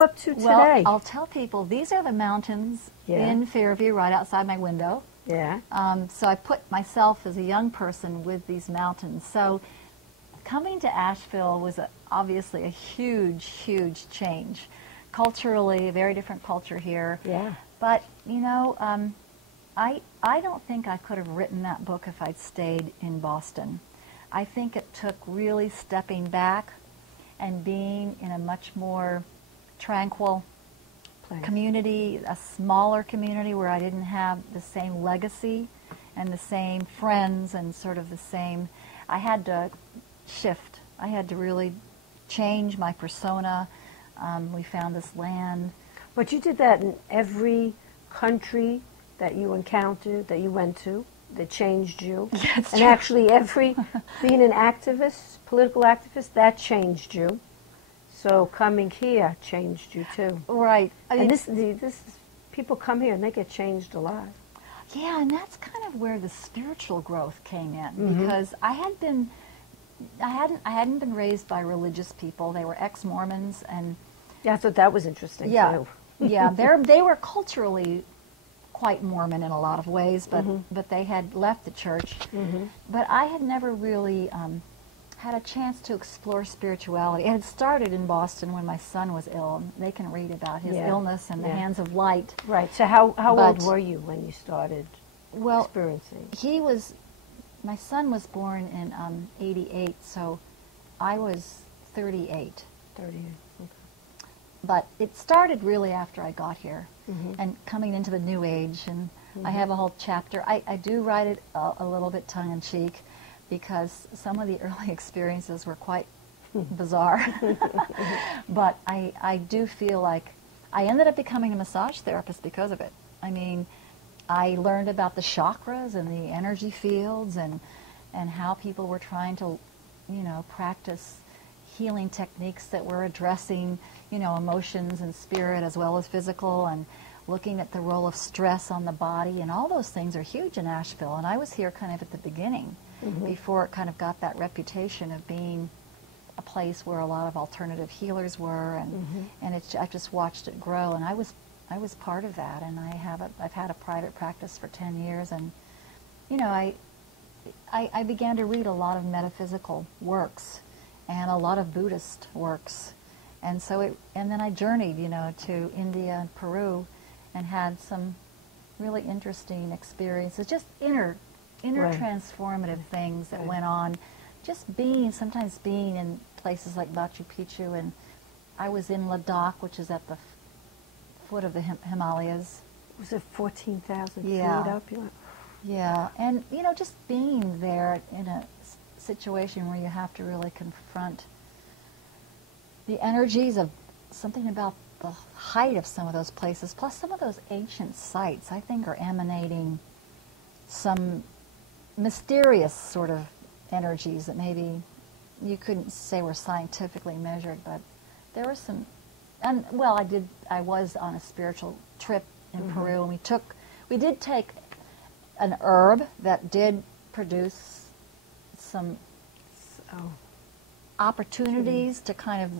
Up to today? Well, I'll tell people these are the mountains Yeah. in Fairview right outside my window. Yeah. So I put myself as a young person with these mountains. So coming to Asheville was obviously a huge, huge change. Culturally, a very different culture here. Yeah. But, you know, I don't think I could have written that book if I'd stayed in Boston. I think it took really stepping back and being in a much more tranquil community, a smaller community where I didn't have the same legacy and the same friends and sort of the same. I had to shift. I had to really change my persona. We found this land. But you did that in every country that you encountered, that you went to, that changed you. That's and true. actually being an activist, political activist, that changed you. So coming here changed you too. Right. And this people come here and they get changed a lot. Yeah, and that's kind of where the spiritual growth came in, because I hadn't been raised by religious people. They were ex-Mormons, and Yeah, I thought that was interesting too. yeah, they were culturally quite Mormon in a lot of ways, but they had left the church. But I had never really had a chance to explore spirituality. It had started in Boston when my son was ill. They can read about his illness and the hands of light. Right. So how old were you when you started experiencing? My son was born in 88, so I was 38. 38. Okay. But it started really after I got here and coming into the new age. And I have a whole chapter. I do write it a little bit tongue-in-cheek because some of the early experiences were quite bizarre. But I do feel like I ended up becoming a massage therapist because of it. I mean, I learned about the chakras and the energy fields and how people were trying to, you know, practice healing techniques that were addressing, you know, emotions and spirit as well as physical, and looking at the role of stress on the body, and all those things are huge in Asheville. And I was here kind of at the beginning, before it kind of got that reputation of being a place where a lot of alternative healers were, and I just watched it grow, and I was part of that. And I've had a private practice for 10 years, and you know, I began to read a lot of metaphysical works and a lot of Buddhist works, and then I journeyed, you know, to India and Peru, and had some really interesting experiences, just inner transformative things that went on. Just sometimes being in places like Machu Picchu, and I was in Ladakh, which is at the foot of the Himalayas. Was it 14,000 feet Yeah. up? Yeah, and you know, just being there in a situation where you have to really confront the energies of something about the height of some of those places, plus some of those ancient sites, I think, are emanating some mysterious sort of energies that maybe you couldn't say were scientifically measured, but there were some. And well, I was on a spiritual trip in Peru, and we did take an herb that did produce some opportunities to kind of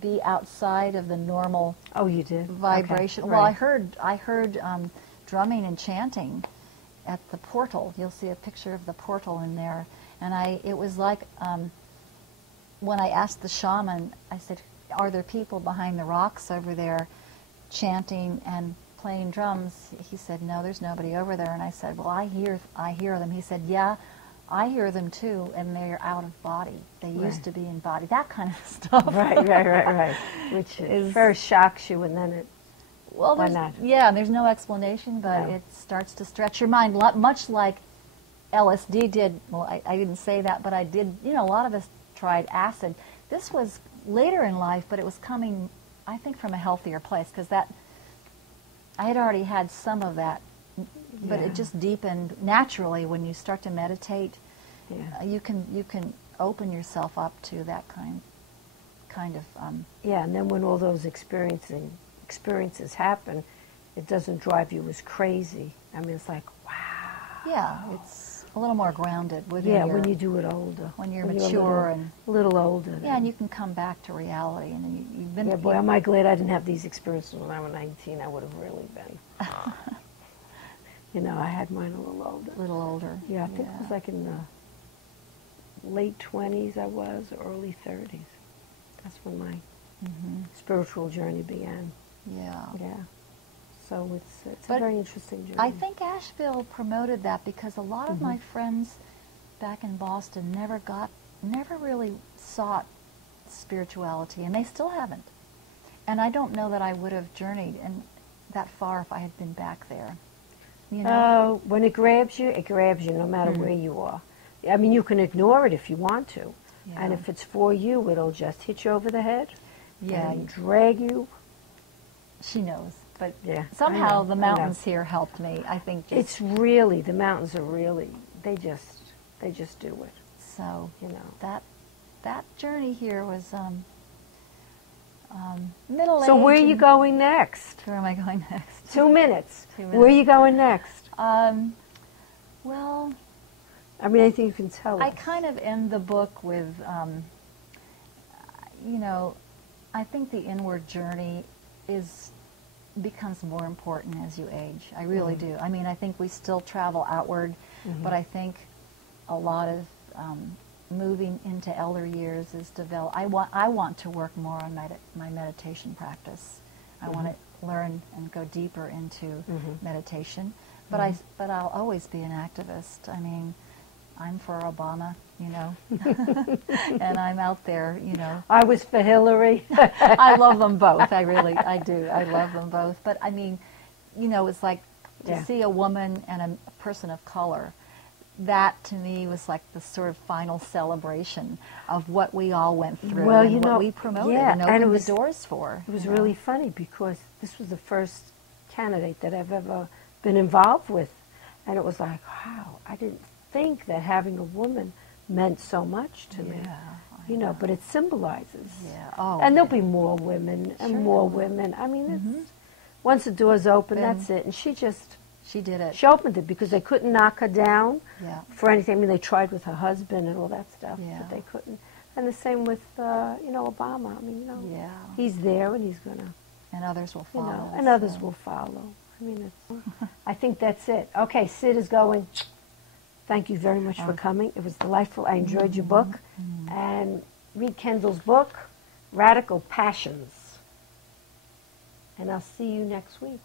be outside of the normal Oh, you did? vibration. Okay. Well, Right. I heard drumming and chanting at the portal. You'll see a picture of the portal in there. And it was like when I asked the shaman, I said, are there people behind the rocks over there chanting and playing drums? He said, no, there's nobody over there. And I said, well, I hear them. He said, yeah, I hear them too, and they're out of body. They used to be in body. That kind of stuff. Right. Which first shocks you, and then it. Well, why not? Yeah, there's no explanation, but it starts to stretch your mind, much like LSD did. Well, I didn't say that, but I did. You know, a lot of us tried acid. This was later in life, but it was coming, I think, from a healthier place, because I had already had some of that, but it just deepened naturally when you start to meditate. Yeah. You can open yourself up to that kind of. Yeah, and then when all those experiences happen, it doesn't drive you as crazy. I mean, it's like, wow. Yeah, a little more grounded within Yeah, your, when you do it older. when you're a mature and a little older. yeah, then. and you can come back to reality. And you've been. Yeah, boy, am I glad I didn't have these experiences when I was 19. I would have really been. You know, I had mine a little older. Little older. Yeah, I think it was like in the late 20s I was, early 30s. That's when my spiritual journey began. Yeah. Yeah. So it's a But very interesting journey. I think Asheville promoted that because a lot of my friends back in Boston never really sought spirituality, and they still haven't. And I don't know that I would have journeyed that far if I had been back there. You know? When it grabs you no matter where you are. I mean, you can ignore it if you want to. Yeah. And if it's for you, it'll just hit you over the head Yeah. and drag you. She knows. But Yeah, somehow I know, the mountains here helped me, I think. It's really, the mountains are really, they just do it, So, you know. that journey here was middle age. So where are you going next? Where am I going next? 2 minutes. 2 minutes. Where are you going next? Well, I mean, I think you can tell I us. kind of end the book with, you know, I think the inward journey becomes more important as you age. I really do. I mean, I think we still travel outward, but I think a lot of moving into elder years is develop. I want to work more on my meditation practice. I want to learn and go deeper into meditation. But I'll always be an activist. I mean, I'm for Obama, you know, and I'm out there, you know. I was for Hillary. I love them both. I do. I love them both. But I mean, you know, it's like to see a woman and a person of color. That to me was like the sort of final celebration of what we all went through Well, and you know, what we promoted yeah, and and opened it was- the doors for. It was you know. really funny because this was the first candidate that I've ever been involved with. And it was like, wow, I didn't think that having a woman meant so much to me. You know, but it symbolizes. Yeah. Oh. And there'll be more women and Sure more there will. women. I mean, once the door's open, Then- that's it. And she did it. opened it because they couldn't knock her down Yeah. for anything. I mean, they tried with her husband and all that stuff, Yeah. but they couldn't. And the same with, you know, Obama. I mean, you know, Yeah. he's there and he's going to, And others will you follow. know, and others so. will follow. I mean, I think that's it. Okay, Sid is going. Thank you very much for coming. It was delightful. I enjoyed your book. And read Kendall's book, Radical Passions. And I'll see you next week.